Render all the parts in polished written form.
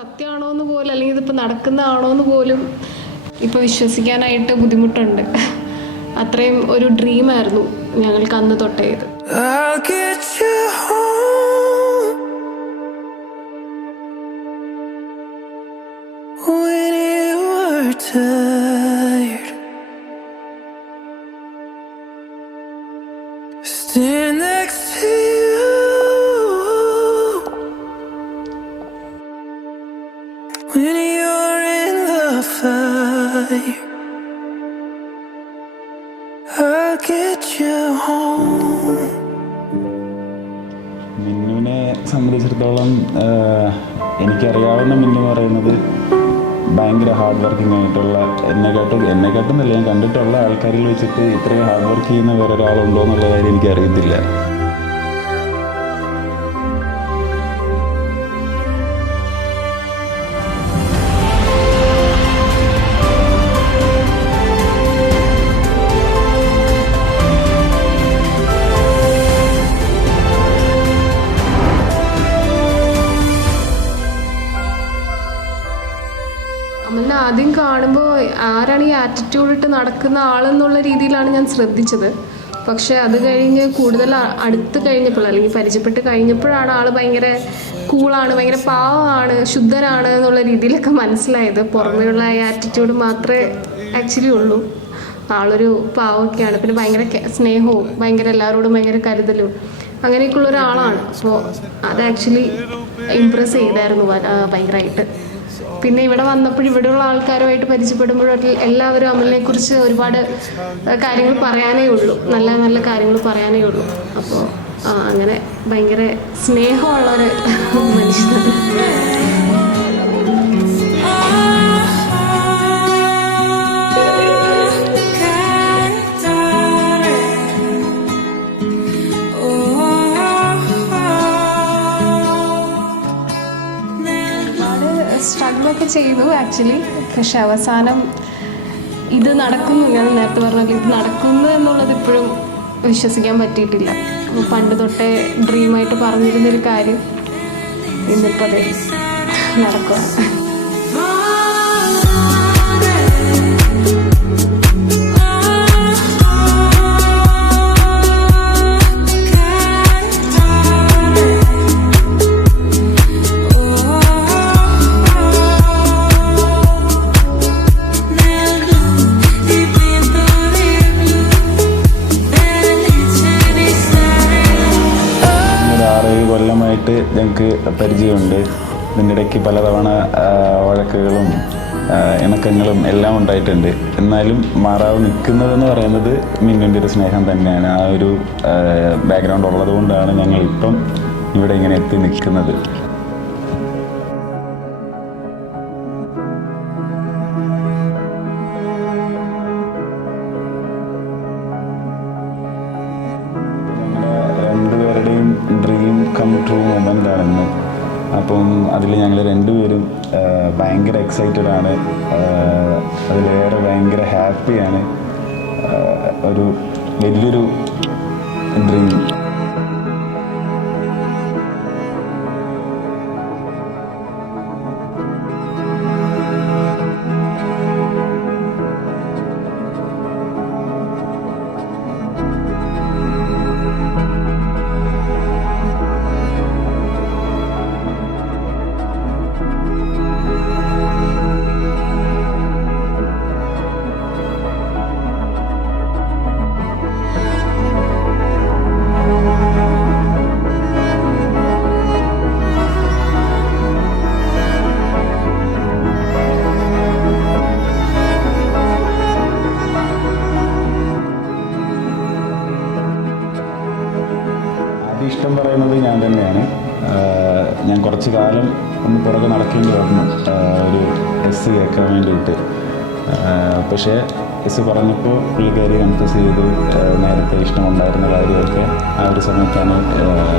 സത്യമാണോ എന്ന് പോലും അല്ലെങ്കിൽ ഇതിപ്പോൾ നടക്കുന്നതാണോ എന്ന് പോലും ഇപ്പോൾ വിശ്വസിക്കാനായിട്ട് ബുദ്ധിമുട്ടുണ്ട്. അത്രയും ഒരു ഡ്രീമായിരുന്നു ഞങ്ങൾക്ക് അന്ന് തൊട്ടേ ഇത്. Stand next to you when you're in the fire. I'll get you home. മിന്നുവിനെ സംബന്ധിച്ചിടത്തോളം എനിക്കറിയാവുന്ന മിന്നു പറയുന്നത് ഭയങ്കര ഹാർഡ് വർക്കിംഗ് ആയിട്ടുള്ള എന്നെക്കാട്ടും നല്ല ഞാൻ കണ്ടിട്ടുള്ള ആൾക്കാരിൽ വെച്ചിട്ട് ഇത്രയും ഹാർഡ് വർക്ക് ചെയ്യുന്ന വേറെ ഒരാളുണ്ടോ എന്നുള്ള കാര്യം എനിക്കറിയത്തില്ല. അമലിനെ ആദ്യം കാണുമ്പോൾ ആരാണ് ഈ ആറ്റിറ്റ്യൂഡ് ഇട്ട് നടക്കുന്ന ആളെന്നുള്ള രീതിയിലാണ് ഞാൻ ശ്രദ്ധിച്ചത്. പക്ഷെ അത് കഴിഞ്ഞ് കൂടുതൽ അടുത്ത് കഴിഞ്ഞപ്പോൾ അല്ലെങ്കിൽ പരിചയപ്പെട്ട് കഴിഞ്ഞപ്പോഴാണ് ആൾ ഭയങ്കര കൂളാണ്, ഭയങ്കര പാവമാണ്, ശുദ്ധനാണ് എന്നുള്ള രീതിയിലൊക്കെ മനസ്സിലായത്. പുറമേയുള്ള ഈ ആറ്റിറ്റ്യൂഡ് മാത്രമേ ആക്ച്വലി ഉള്ളൂ. ആളൊരു പാവമൊക്കെയാണ്. പിന്നെ ഭയങ്കര സ്നേഹവും ഭയങ്കര എല്ലാവരോടും ഭയങ്കര കരുതലും അങ്ങനെയൊക്കെയുള്ള ഒരാളാണ്. അപ്പോൾ അത് ആക്ച്വലി ഇമ്പ്രസ് ചെയ്തായിരുന്നു ഭയങ്കരമായിട്ട്. പിന്നെ ഇവിടെ വന്നപ്പോൾ ഇവിടെയുള്ള ആൾക്കാരുമായിട്ട് പരിചയപ്പെടുമ്പോഴൊക്കെ എല്ലാവരും അമലിനെക്കുറിച്ച് ഒരുപാട് കാര്യങ്ങൾ പറയാനേ ഉള്ളൂ, നല്ല നല്ല കാര്യങ്ങൾ പറയാനേ ഉള്ളൂ. അപ്പോൾ അങ്ങനെ ഭയങ്കര സ്നേഹമുള്ളൊരു മനുഷ്യനാണ്. സ്ട്രഗിളൊക്കെ ചെയ്തു ആക്ച്വലി. പക്ഷെ അവസാനം ഇത് നടക്കുന്നു, ഞാൻ നേരത്തെ പറഞ്ഞാൽ ഇത് നടക്കുന്നു എന്നുള്ളത് ഇപ്പോഴും വിശ്വസിക്കാൻ പറ്റിയിട്ടില്ല. പണ്ട് തൊട്ടേ ഡ്രീമായിട്ട് പറഞ്ഞിരുന്നൊരു കാര്യം ഇന്നിപ്പോൾ അത് നടക്കുക. കൊല്ലമായിട്ട് ഞങ്ങൾക്ക് പരിചയമുണ്ട്. ഇതിൻ്റെ ഇടയ്ക്ക് പലതവണ വഴക്കുകളും ഇണക്കങ്ങളും എല്ലാം ഉണ്ടായിട്ടുണ്ട്. എന്നാലും മാറാതെ നിൽക്കുന്നതെന്ന് പറയുന്നത് മിന്നുവിൻ്റെ ഒരു സ്നേഹം തന്നെയാണ്. ആ ഒരു ബാക്ക്ഗ്രൗണ്ട് ഉള്ളത് കൊണ്ടാണ് ഞങ്ങളിപ്പം ഇവിടെ ഇങ്ങനെ എത്തി നിൽക്കുന്നത്. ഡ്രീം കം ട്രൂ മൊമെൻ്റ് ആണെന്ന്. അപ്പം അതിൽ ഞങ്ങൾ രണ്ടുപേരും ഭയങ്കര എക്സൈറ്റഡ് ആണ്, അതിലേറെ ഭയങ്കര ഹാപ്പിയാണ്. ഒരു വലിയൊരു ഡ്രീം. ഇഷ്ടം പറയുന്നത് ഞാൻ തന്നെയാണ്. ഞാൻ കുറച്ച് കാലം ഒന്ന് പുറകെ നടക്കേണ്ടി വന്നു ഒരു എസ് കേൾക്കാൻ വേണ്ടിയിട്ട്. പക്ഷേ എസ് പറഞ്ഞപ്പോൾ പുള്ളിക്കാരി കൺഫ്യൂസ് ചെയ്ത് നേരത്തെ ഇഷ്ടമുണ്ടായിരുന്ന കാര്യമൊക്കെ ആ ഒരു സമയത്താണ്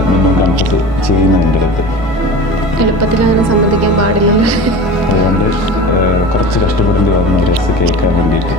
മിന്നും കൺഫ്യൂസ് ചെയ്യുന്നത് എൻ്റെ അടുത്ത്. എളുപ്പത്തിൽ അങ്ങനെ സമ്മതിക്കാൻ പാടില്ലല്ലോ. അതുകൊണ്ട് കുറച്ച് കഷ്ടപ്പെടേണ്ടി വന്നു ഒരു എസ് കേൾക്കാൻ വേണ്ടിയിട്ട്.